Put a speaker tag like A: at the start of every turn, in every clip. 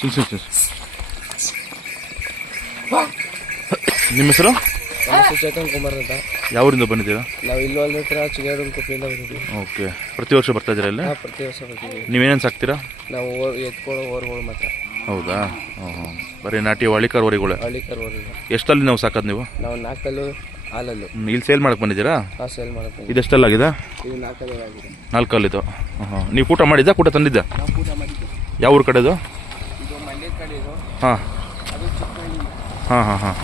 A: ಸುಮ್ ಸುಮ್ ಸುಮ್ ನಿಮ್ಮ ಹೆಸರು?
B: ಚೇತನ್ ಕುಮಾರ್ ಅಂತ.
A: ಯಾವೂರಿಂದ ಬಂದಿದ್ದೀರಾ?
B: ನಾವು ಇಲ್ಲಿ ಒಂದು ಹತ್ರ ಚಿಗೇಡೂರು ಬಂದಿದ್ದೀವಿ.
A: ಓಕೆ. ಪ್ರತಿ ವರ್ಷ ಬರ್ತಾ ಇದ್ದೀರಾ ಇಲ್ಲಿ?
B: ನಾವು ಪ್ರತಿ ವರ್ಷ ಬರ್ತೀವಿ
A: ನೀವೇನೇನು ಸಾಕ್ತೀರಾ?
B: ನಾವು ಓರ್ ಎತ್ಕೊಳ್ಳೋ ಓರ್ಗಳು ಮಾತ್ರ.
A: ಹೌದಾ? ಹ್ಞೂ ಬರೀ ನಾಟಿ ಹಳ್ಳಿಕಾರ್ ವರಿಗಳು
B: ಹಳ್ಳಿ ಕರ್ವರಿಲ್ಲ
A: ಎಷ್ಟಲ್ಲಿ ನಾವು ಸಾಕೋದು ನೀವು?
B: ನಾವು ನಾಲ್ಕಲ್ಲು ಹಾಲಲ್ಲು.
A: ಹ್ಮ್, ಇಲ್ಲಿ ಸೇಲ್ ಮಾಡಕ್ಕೆ ಬಂದಿದ್ದೀರಾ?
B: ನಾವು ಸೇಲ್ ಮಾಡಕ್ಕೆ
A: ಇದೆಷ್ಟಲ್ಲಾಗಿದೆ?
B: ಇದು ನಾಲ್ಕಲ್ಲಿ ಆಗಿದೆ.
A: ನಾಲ್ಕಲ್ಲಿದು ಹಾಂ ಹಾಂ ನೀವು ಊಟ ಮಾಡಿದ್ದ? ತಂದಿದ್ದ?
B: ಊಟ ಮಾಡಿದ್ದು.
A: ಯಾವ ಊರ ಕಡೆದು
B: ಇದು ಮಂಡ್ಯದ ಕಡೆ ಇದು
A: ಹಾಂ. ಹಾಂ ಹಾಂ ಹಾಂ.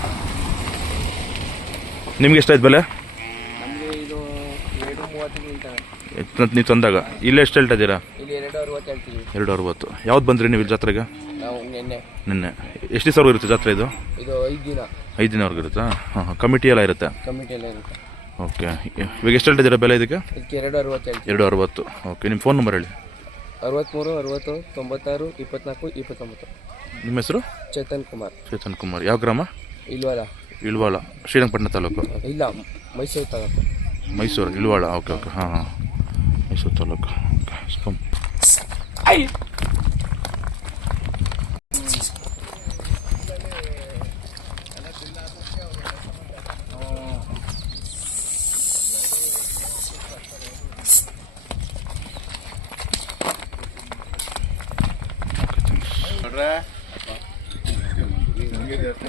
A: ನಿಮ್ಗೆ ಎಷ್ಟಾಯ್ತು ಬೆಲೆ? ನೀವು ತಂದಾಗ. ಇಲ್ಲಿ ಎಷ್ಟು ಹೇಳ್ತಾ ಇದ್ದೀರಾ?
B: ಎರಡು ಅರವತ್ತು
A: ಯಾವ್ದು ಬಂದ್ರಿ ನೀವು ಇಲ್ಲಿ ಜಾತ್ರೆಗೆ?
B: ನಿನ್ನೆ.
A: ಎಷ್ಟು ದಿವಸವರೆಗೂ ಇರುತ್ತೆ ಜಾತ್ರೆ ಇದು?
B: ಐದು ದಿನ.
A: ಐದು ದಿನವರೆಗೂ ಇರುತ್ತಾ? ಹಾಂ ಹಾಂ. ಕಮಿಟಿ ಎಲ್ಲ ಇರುತ್ತೆ? ಓಕೆ. ಇವಾಗ ಎಷ್ಟು ಹೇಳ್ತಿದ್ದೀರಾ ಬೆಲೆ ಇದಕ್ಕೆ?
B: ಎರಡು ಅರವತ್ತು
A: ಓಕೆ. ನಿಮ್ಮ ಫೋನ್ ನಂಬರ್ ಹೇಳಿ.
B: ಅರವತ್ತ್ಮೂರು ಅರವತ್ತು ತೊಂಬತ್ತಾರು ಇಪ್ಪತ್ನಾಲ್ಕು ಇಪ್ಪತ್ತೊಂಬತ್ತು.
A: ನಿಮ್ಮ ಹೆಸರು?
B: ಚೇತನ್ ಕುಮಾರ್.
A: ಚೇತನ್ ಕುಮಾರ್. ಯಾವ ಗ್ರಾಮ?
B: ಇಲ್ವಾಳ.
A: ಇಳ್ವಾಳ ಶ್ರೀರಂಗಪಟ್ಟಣ ತಾಲೂಕು?
B: ಇಲ್ಲ Mysuru taluk.
A: Mysuru Ilwala okay okay. ಹಾಂ ಹಾಂ ಮೈಸೂರು ತಾಲೂಕು. ಓಕೆ ಮಾಡ್ರೆ ಹಂಗೆ ಜಾಸ್ತಿ